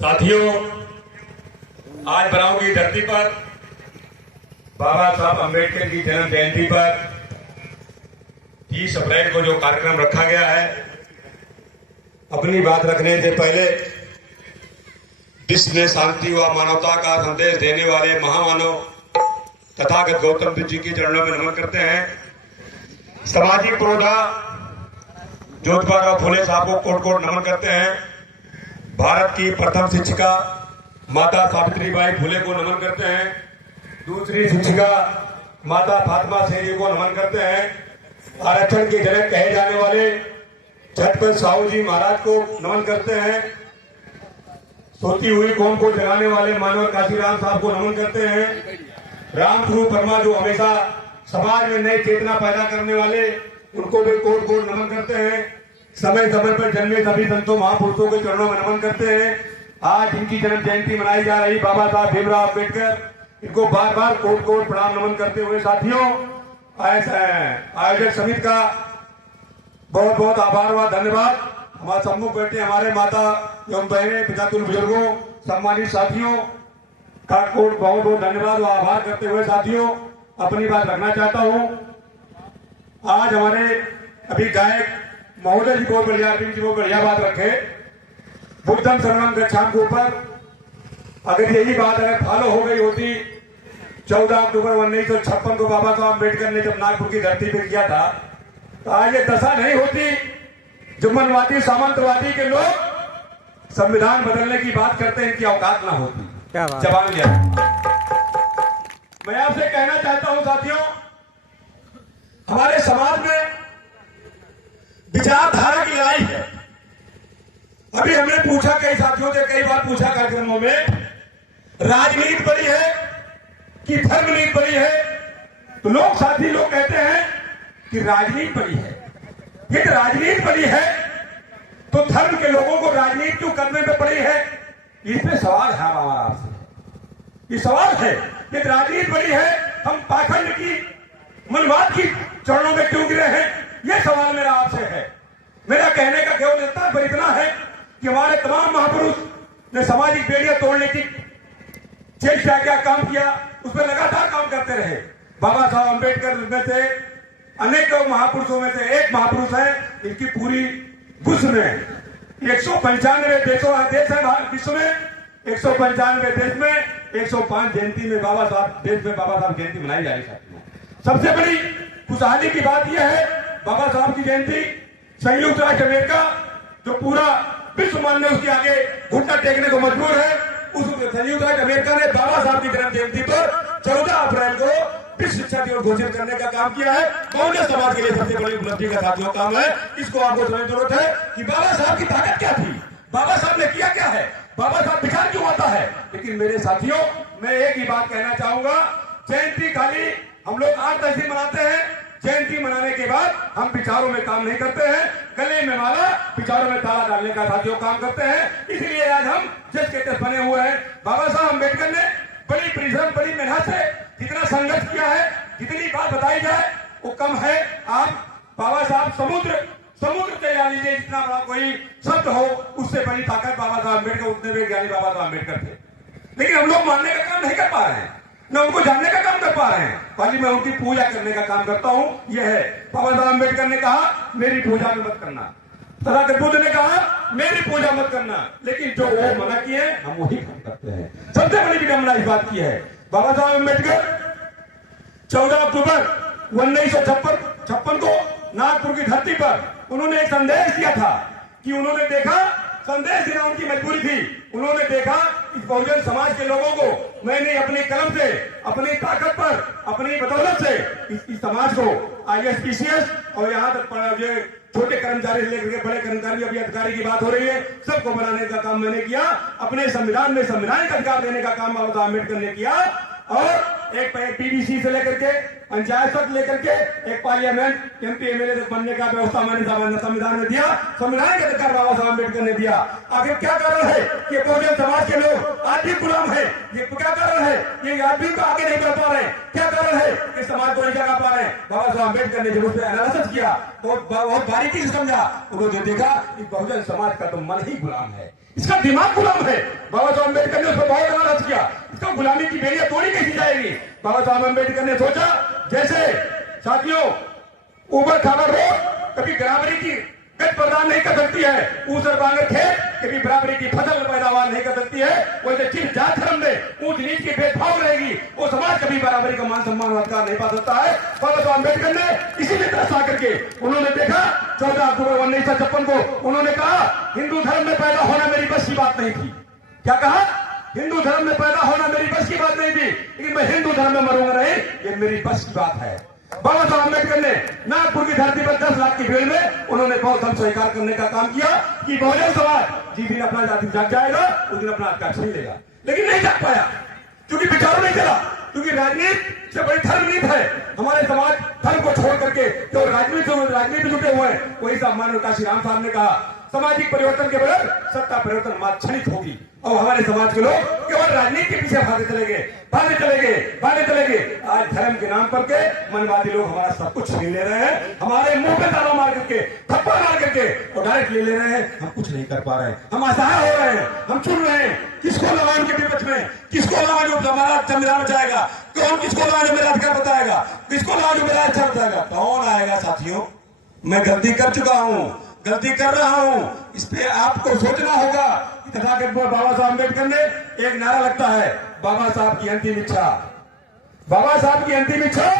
साथियों, आज बराऊ की धरती पर बाबा साहब अम्बेडकर की जन्म जयंती पर 30 अप्रैल को जो कार्यक्रम रखा गया है, अपनी बात रखने से पहले विश्व में शांति व मानवता का संदेश देने वाले महामानव तथागत गौतम बुद्ध जी के चरणों में नमन करते हैं। सामाजिक पुरोधा ज्योतिबा फुले साहब को कोट कोट नमन करते हैं। भारत की प्रथम शिक्षिका माता सावित्रीबाई फुले को नमन करते हैं। दूसरी शिक्षिका माता फातिमा सेठी को नमन करते हैं। आरक्षण के जनक कहे जाने वाले छत्रपति साहू जी महाराज को नमन करते हैं। सोती हुई कौम को जगाने वाले मानव काशीराम साहब को नमन करते हैं। रामस्वरूप वर्मा जो हमेशा समाज में नई चेतना पैदा करने वाले, उनको भी कोट कोट नमन करते हैं। समय समय पर जन्मे सभी संतों महापुरुषों के चरणों में नमन करते हैं। आज इनकी जन्म जयंती मनाई जा रही बाबा साहब भीमराव अम्बेडकर, इनको बार बार कोट कोट प्रणाम नमन करते हुए साथियों, आयोजक समिति का बहुत बहुत आभार व धन्यवाद। हमारे सम्मुख बैठे हमारे माता एवं बहने पितातुल बुजुर्गों, सम्मानित साथियों का कोट बहुत बहुत धन्यवाद व आभार करते हुए साथियों, अपनी बात रखना चाहता हूं। आज हमारे अभी गायक महोदय जी बहुत बढ़िया, अरविंद जी बहुत बढ़िया बात रखे, बुद्धम शरणम गच्छामि के ऊपर। अगर यही बात अगर फॉलो हो गई होती 14 अक्टूबर 1956 को बाबा साहब अम्बेडकर ने जब नागपुर की धरती पर किया था, तो आज ये दशा नहीं होती। जुम्मनवादी सामंतवादी के लोग संविधान बदलने की बात करते हैं, इनकी औकात ना होती। जवाब दिया। मैं आपसे कहना चाहता हूं साथियों, हमारे समाज में विचारधारा की लड़ाई है। अभी हमने पूछा कई साथियों से, कई बार पूछा कार्यक्रमों में, राजनीति बड़ी है कि धर्मनीति बड़ी है? तो लोग साथी लोग कहते हैं कि राजनीति बड़ी है। यदि राजनीति बड़ी है तो धर्म के लोगों को राजनीति क्यों करने में पड़ी है? इसमें सवाल है हमारा आपसे। ये सवाल है, यदि राजनीति बड़ी है, हम पाखंड की, मनवाद की चरणों में क्यों गिरे हैं? यह सवाल मेरा आपसे है। मेरा कहने का केवल इतना है कि हमारे तमाम महापुरुष ने सामाजिक बेड़ियां तोड़ने की चेष्टा क्या काम किया, उस पर लगातार काम करते रहे। बाबा साहब अम्बेडकर में से अनेक महापुरुषों में से एक महापुरुष है, इनकी पूरी विश्व में 195 देश है विश्व में, 195 देश में 105 जयंती में बाबा साहब जयंती मनाई जा रही है। सबसे बड़ी खुशहाली की बात यह है, बाबा साहब की जयंती संयुक्त राष्ट्र अमेरिका जो पूरा विश्व मानने उसके आगे घुटना टेकने को मजबूर है, उस संयुक्त राष्ट्र अमेरिका ने बाबा साहब की जन्म जयंती पर 14 अप्रैल को विश्व शिक्षा दिवस घोषित करने का काम किया है। बहुजन समाज के लिए सबसे बड़ी उपलब्धि का साथियों काम है। इसको आपको समझने की जरूरत है कि बाबा साहब की ताकत क्या थी, बाबा साहब ने किया क्या है, बाबा साहब विचार क्यों आता है। लेकिन मेरे साथियों, मैं एक ही बात कहना चाहूंगा, जयंती खाली हम लोग 8-10 दिन मनाते हैं, जयंती मनाने के बाद हम विचारों में काम नहीं करते हैं, गले में माला विचारों में ताला डालने का साथियों काम करते हैं। इसलिए आज हम जज के तस बने हुए हैं। बाबा साहब अम्बेडकर ने बड़ी परिश्रम, बड़ी मेहनत से जितना संघर्ष किया है, जितनी बात बताई जाए वो कम है। आप बाबा साहब समुद्र से ले लीजिए, जितना बड़ा कोई शब्द हो, उससे बड़ी ताकत बाबा साहब अम्बेडकर, उतने बड़े ज्ञानी बाबा साहब अम्बेडकर थे। लेकिन हम लोग मानने का काम नहीं कर पा रहे हैं, न उनको जानने का काम कर पा रहे हैं। खाली मैं उनकी पूजा करने का काम करता हूं। यह है, बाबा साहब अम्बेडकर ने कहा मेरी पूजा में मत करना, तथागत बुद्ध ने कहा मेरी पूजा मत करना, लेकिन जो वो मना किए हम वही काम करते हैं। सबसे बड़ी विडंबना इस बात की है, बाबा साहब अम्बेडकर 14 अक्टूबर 1956 को नागपुर की धरती पर उन्होंने एक संदेश दिया था कि उन्होंने देखा, संदेश देना उनकी मजबूरी थी। उन्होंने देखा इस बहुजन समाज के लोगों को मैंने अपनी कलम से, अपनी ताकत पर, अपनी बदौलत से इस समाज को IAS PCS और यहाँ तक छोटे कर्मचारी से लेकर बड़े कर्मचारी, अभी अधिकारी की बात हो रही है, सबको बनाने का काम मैंने किया। अपने संविधान में संवैधानिक अधिकार देने का काम बाबा साहब अम्बेडकर ने किया। और एक PVC से लेकर के पंचायत तक लेकर के एक पार्लियामेंट एमपी एमएलए तक बनने का व्यवस्था मैंने संविधान में दिया, संविधान के अधिकार बाबा साहब अम्बेडकर ने दिया। आखिर क्या कारण है कि बहुजन समाज के लोग आज भी गुलाम है? ये क्या कारण है? ये आज भी तो आगे नहीं बढ़ पा रहे? क्या कारण है कि समाज को नहीं जगा पा रहे? बाबा साहब अम्बेडकर ने जब उस पर एनालिसिस किया, बहुत बारीकी से समझा, उन्होंने देखा कि बहुजन समाज का तो मन ही गुलाम है, इसका दिमाग गुलाम है। बाबा साहब अम्बेडकर ने उस पर बहुत एनालिसिस किया, इसका गुलामी की बेड़ियां तोड़ी कैसी जाएगी। बाबा साहब अम्बेडकर ने सोचा, जैसे साथियों ऊबर खाबर रोड कभी बराबरी की गति प्रदान नहीं कर सकती है, ऊसर बांगर खेत कभी बराबरी की फसल पैदावार नहीं कर सकती है, वैसे जिस जात धर्म में ऊंच नीच की भेदभाव रहेगी वो समाज कभी बराबरी का मान सम्मान अधिकार नहीं पा सकता है। बाबा साहब अम्बेडकर ने इसीलिए तरस आकर के उन्होंने देखा 14 अक्टूबर 1956 को उन्होंने कहा हिंदू धर्म में पैदा होना मेरी बस की बात नहीं थी। क्या कहा? हिंदू धर्म में पैदा होना मेरी बस की बात नहीं थी, लेकिन मैं हिंदू धर्म में मरूंगा नहीं, ये मेरी बस की बात है। बाबा साहब अम्बेडकर ने नागपुर की धरती पर 10 लाख की भीड़ में उन्होंने बहुत हम स्वीकार करने का काम किया कि बहुजन समाज जिस दिन अपना जाति जाग जाएगा उस दिन अपना अधिकार छीन लेगा, लेकिन नहीं जाग पाया क्योंकि विचार नहीं चला, क्योंकि राजनीति से बड़ी धर्मनीति है। हमारे समाज धर्म को छोड़ करके जो राजनीति जुटे हुए हैं, वही साहब मानव काशी राम साहब ने कहा सामाजिक परिवर्तन के बगैर सत्ता परिवर्तन मात्र क्षणिक होगी। और हमारे समाज के लोग केवल राजनीति के पीछे भागते चले गए। आज धर्म के नाम पर के मनवादी लोग हमारा सब कुछ छीन ले रहे हैं, हमारे मुंह पे ताला मार करके थप्पड़ मार करके और डायरेक्ट ले रहे हैं। हम कुछ नहीं कर पा रहे हैं, हम असहाय हो रहे हैं, हम चुन रहे हैं किसको लगाएं के विपक्ष में, किसको लगाएं जो हमारा संविधान बचाएगा, कौन किसको लगाएं जो मेरा अधिकार बताएगा, किसको लगाएं जो मेरा अच्छा बताएगा। कौन आएगा साथियों? मैं गलती कर चुका हूं, गलती कर रहा हूं, इस पे आपको सोचना होगा। तथागत बाबा साहब अम्बेडकर ने एक नारा लगता है, बाबा साहब की अंतिम इच्छा, बाबा साहब की अंतिम इच्छा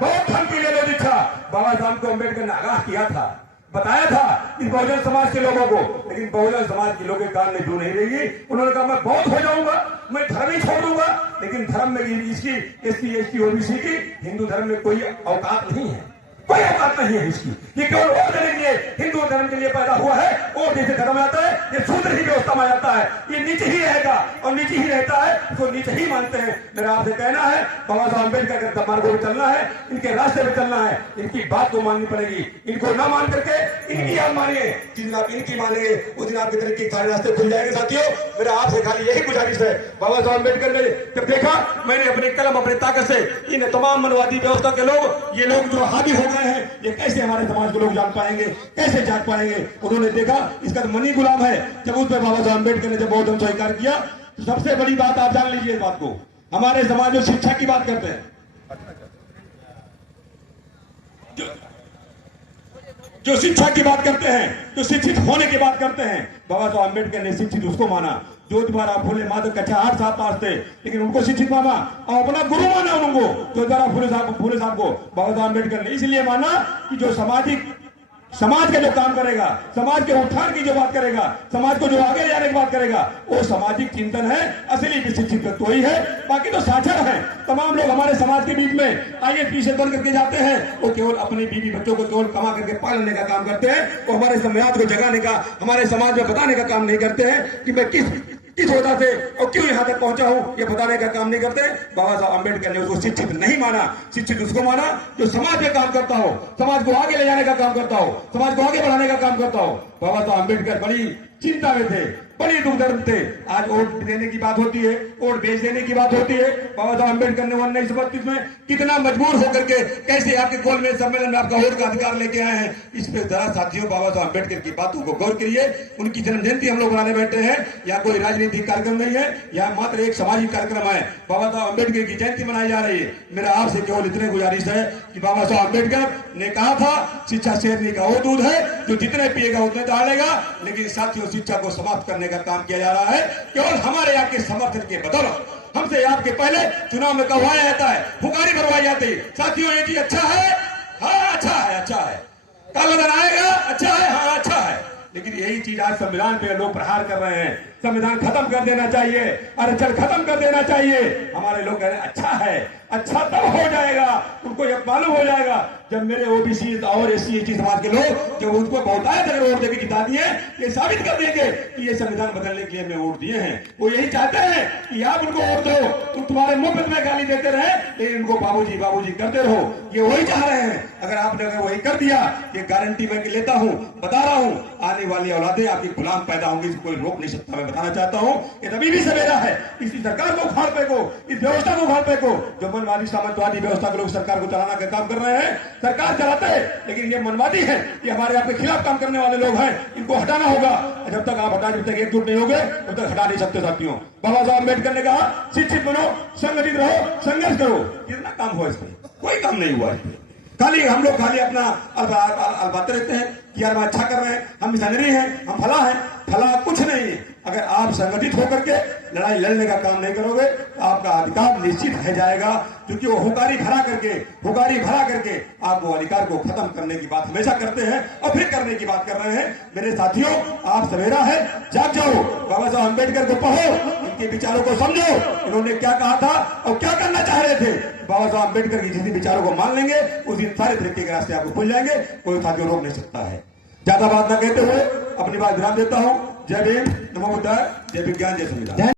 बहुत धन की ले लो दीक्षा। बाबा साहब को अम्बेडकर ने आगाह किया था, बताया था इस बहुजन समाज के लोगों को, लेकिन बहुजन समाज के लोगों के कान में जो नहीं रहेगी। उन्होंने कहा मैं बहुत हो जाऊंगा, मैं धर्म ही छोड़ दूंगा, लेकिन धर्म में इसकी एससी एसटी ओबीसी की हिंदू धर्म में कोई औकात नहीं है, कोई औकात नहीं है इसकी। ये केवल वोट देने के लिए हिंदू धर्म के लिए पैदा हुआ है, वोट जैसे धर्म आता है ये शूद्र ही व्यवस्था में आता है, ये नीचे ही रहेगा और नीचे ही रहता है, इसको नीचे ही मानते हैं। मेरा आपसे कहना है बाबा साहब अम्बेडकर के मार्गों में चलना है, इनके रास्ते में चलना है, इनकी बात को माननी पड़ेगी। इनको ना मान करके इनकी आप मानिए, जिस दिन आप इनकी मानेंगे उस दिन आपके तरह के सारे रास्ते खुल जाएंगे। साथियों मेरा आपसे खाली यही गुजारिश है, बाबा साहब अम्बेडकर ने जब देखा, मैंने अपने कलम अपने ताकत से इन तमाम मनवादी व्यवस्था के लोग, ये लोग जो हावी हो गए हैं, ये कैसे हमारे समाज के लोग जान पाएंगे, कैसे जाग पाएंगे। उन्होंने देखा इसका तो मन ही गुलाम है। जब उस पर बाबा साहब अम्बेडकर ने जब बहुत हम स्वीकार किया, तो सबसे बड़ी बात आप जान लीजिए इस बात को, हमारे समाज में शिक्षा की बात करते हैं, जो शिक्षा की बात करते हैं, जो शिक्षित होने की बात करते हैं, बाबा साहब अम्बेडकर ने शिक्षित उसको माना जो द्वारा फूले माधव कक्षा 8 साल पास थे, लेकिन उनको शिक्षित माना और अपना गुरु माना उनको, जो द्वारा फूले साहब को बाबा साहब अम्बेडकर ने इसलिए माना कि जो समाज का जो काम करेगा, समाज के उत्थान की जो बात करेगा, समाज को जो आगे जाने की बात करेगा, वो सामाजिक चिंतन है, असली शिक्षित तो ही है। बाकी तो साक्षर है। तमाम लोग हमारे समाज के बीच में आईएएस पीछे बन करके जाते हैं, वो केवल अपने बीवी बच्चों को केवल कमा करके पालने का काम करते हैं, वो हमारे समाज को जगाने का, हमारे समाज में बताने का काम नहीं करते हैं कि मैं किस वजह से और क्यों यहां तक पहुंचा हूं, ये बताने का काम नहीं करते। बाबा साहब अम्बेडकर ने उसको शिक्षित नहीं माना, शिक्षित उसको माना जो समाज में काम करता हो, समाज को आगे ले जाने का काम करता हो, समाज को आगे बढ़ाने का काम करता हो। बाबा साहब अम्बेडकर बड़ी चिंता में थे, बड़ी दुर्दर्द थे। आज वोट देने की बात होती है, वोट बेच देने की बात होती है। बाबा साहब अम्बेडकर ने 1932 में कितना मजबूर होकर के कैसे आपके गोलमेज सम्मेलन में आपका वोट का अधिकार लेके आए हैं, इस पे जरा साथियों बाबा साहब अम्बेडकर की बातों को गौर करिए। उनकी जन्म जयंती हम लोग बनाने बैठे हैं, यहाँ कोई राजनीतिक कार्यक्रम नहीं है, यहाँ मात्र एक सामाजिक कार्यक्रम है। बाबा साहब अम्बेडकर की जयंती मनाई जा रही है। मेरा आपसे केवल इतने गुजारिश है कि बाबा साहब अम्बेडकर ने कहा था शिक्षा शेरनी का वो दूध है जो जितने पिएगा उतने दहाड़ेगा, लेकिन साथियों शिक्षा को समाप्त करने का काम किया जा रहा है केवल हमारे आपके समर्थन के बदौलत। हमसे आपके पहले चुनाव में कहवाया जाता है, पुकारी भरवाई जाती है। साथियों ये चीज अच्छा है, हाँ अच्छा है, अच्छा है, काला धन आएगा, अच्छा है, हाँ अच्छा है, लेकिन यही चीज आज संविधान पे लोग प्रहार कर रहे हैं। संविधान खत्म कर देना चाहिए, आरक्षण खत्म कर देना चाहिए। हमारे लोग कह रहे हैं अच्छा है, अच्छा तब हो जाएगा, उनको यह मालूम हो जाएगा जब मेरे ओबीसी और SC/ST समाज के लोग जब उनको बहुतायत अगर वोट देकर जिता दिए, ये साबित कर देंगे कि ये संविधान बदलने के लिए हमें वोट दिए हैं। वो यही चाहते हैं कि आप उनको वोट दो, तुम तुम्हारे मुफ्त में गाली देते रहे लेकिन इनको बाबूजी बाबूजी करते रहो, ये वही चाह रहे हैं। अगर आपने अगर वही कर दिया, ये गारंटी मैं लेता हूं, बता रहा हूं, आने वाली औलादें आपकी गुलाम पैदा होंगी, इसको कोई रोक नहीं सकता। मैं बताना चाहता हूं कि अभी भी सवेरा है, इसी सरकार को उखाड़ फेंको, इस व्यवस्था को उखाड़ फेंको। जो मनवादी सामंतवादी व्यवस्था के लोग सरकार को चलाना का काम कर रहे हैं, सरकार चलाते हैं लेकिन ये मनवादी है, ये हमारे आपके खिलाफ काम करने वाले लोग हैं, इनको हटाना होगा। जब तक आप हटा, जब तक एकजुट नहीं होगे तब तक हटा नहीं सकते साथियों। बाबा साहब अम्बेडकर ने कहा शिक्षित बनो, संगठित रहो, संघर्ष करो। कितना काम हुआ इसमें? कोई काम नहीं हुआ इसमें। खाली हम लोग खाली अपना अलबाते रहते हैं कि यार हम अच्छा कर रहे हैं, हम मिशनरी हैं, हम फला हैं। फला कुछ नहीं है। अगर आप संगठित होकर के लड़ाई लड़ने का काम नहीं करोगे तो आपका अधिकार निश्चित रह जाएगा, क्योंकि वो हुकारी भरा करके आप वो अधिकार को खत्म करने की बात हमेशा करते हैं और फिर करने की बात कर रहे हैं। मेरे साथियों, आप सवेरा है, जाग जाओ, बाबा साहब अम्बेडकर को पढ़ो, इनके विचारों को समझो, इन्होंने क्या कहा था और क्या करना चाह रहे थे। बाबा साहब अम्बेडकर की जिस विचारों को मान लेंगे उस दिन सारे तरीके के रास्ते आपको खुल जाएंगे, कोई साथियों रोक नहीं सकता है। ज्यादा बात ना कहते हुए अपनी बात विराम देता हूं। जय भीम, नमो बुद्धाय, जय विज्ञान, जय संविधान।